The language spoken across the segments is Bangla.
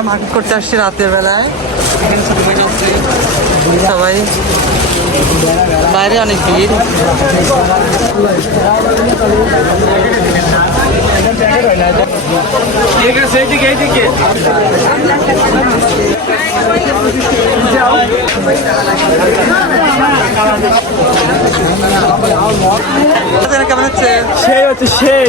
আমরা মার্কেট করতে আসছি রাতের বেলায়। সবাই। বাইরে অনেক ভিড়। কেমন হচ্ছে? সেই হচ্ছে সেই।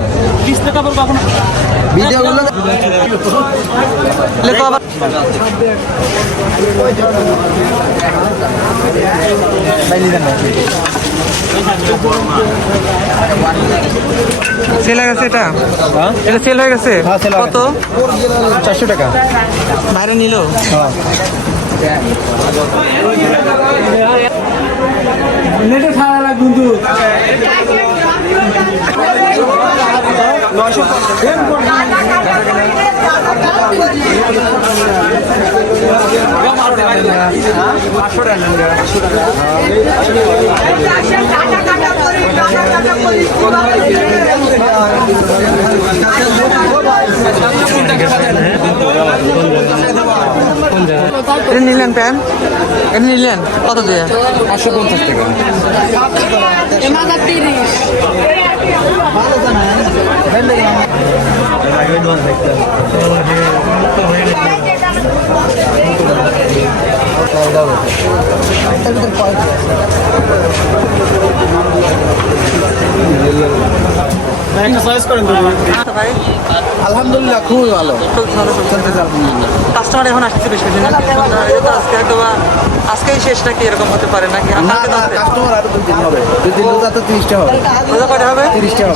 টাকা পর কখনো ভিডিওগুলো লেখো আবার। সেল হয়ে গেছে এটা? এটা সেল হয়ে গেছে? হ্যাঁ, হয়ে কত? চারশো টাকা। বাইরে নিল? এটা নিলেন প্যান? এটা নিলেন? কত দিয়ে? পাঁচশো পঞ্চাশ টাকা। এমাগা তিরিশ একটা চয়েস করেন তো। ভাই আলহামদুলিল্লাহ খুবই ভালো। কাস্টমার এখন আসছে বেশি বেশি না এটা আজকে হয়তো বা আজকেই শেষ নাকি এরকম হতে পারে নাকি? না কালকে না রাতে? কাস্টমার আরও দুই হবে। দুই রোজা তো তিরিশটা হবে। রোজা কয়টা হবে? তিরিশটা হবে।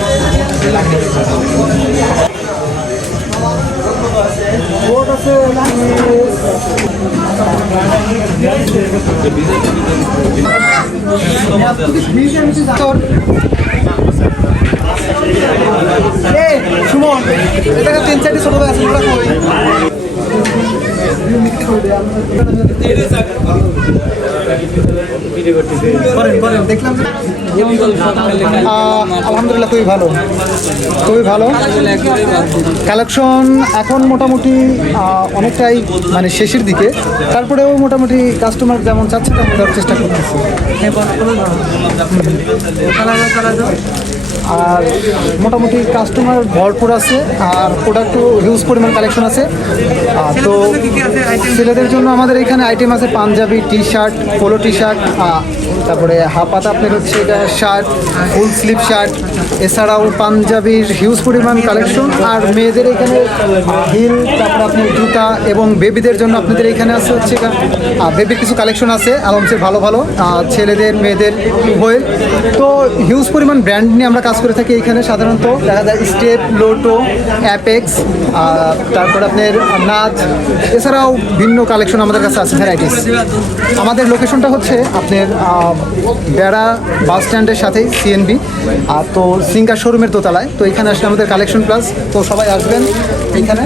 সুমন এটাকে তিন চারটি ছোট ভাই আছে ওরা আলহামদুলিল্লাহ খুবই ভালো। খুবই ভালো। কালেকশন এখন মোটামুটি অনেকটাই মানে শেষের দিকে। তারপরেও মোটামুটি কাস্টমার যেমন চাচ্ছে তেমন দেওয়ার চেষ্টা করতেছি। আর মোটামুটি কাস্টমার ভরপুর আছে আর প্রোডাক্টও হিউজ পরিমাণ কালেকশন আছে। তো ছেলেদের জন্য আমাদের এখানে আইটেম আছে panjabi T shirt polo T shirt তারপরে হাফাত আপনার হচ্ছে এটা শার্ট ফুল স্লিভ শার্ট এছাড়াও পাঞ্জাবির হিউজ পরিমাণ কালেকশন আর মেয়েদের এখানে হিল তারপরে আপনার জুতা এবং বেবিদের জন্য আপনাদের এখানে আছে হচ্ছে বেবির কিছু কালেকশন আছে আলমসের ভালো ভালো ছেলেদের, মেয়েদের উভয়ের। তো হিউজ পরিমাণ ব্র্যান্ড নিয়ে আমরা কাজ করে থাকি এখানে সাধারণত। দেখা যায় স্টেপ, লোটো অ্যাপেক্স তারপর আপনার নাচ, এছাড়াও ভিন্ন কালেকশন আমাদের কাছে আছে ভ্যারাইটিস আমাদের লোকেশনটা হচ্ছে আপনার বেড়া বাস স্ট্যান্ডের সাথেই সিএনবি আর তো সিঙ্গার শোরুমের দোতলায়। তো এখানে আসলে আমাদের কালেকশন প্লাস তো সবাই আসবেন এখানে।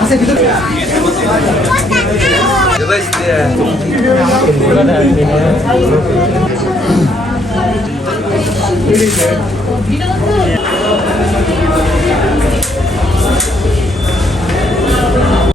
আচ্ছা ভিতরে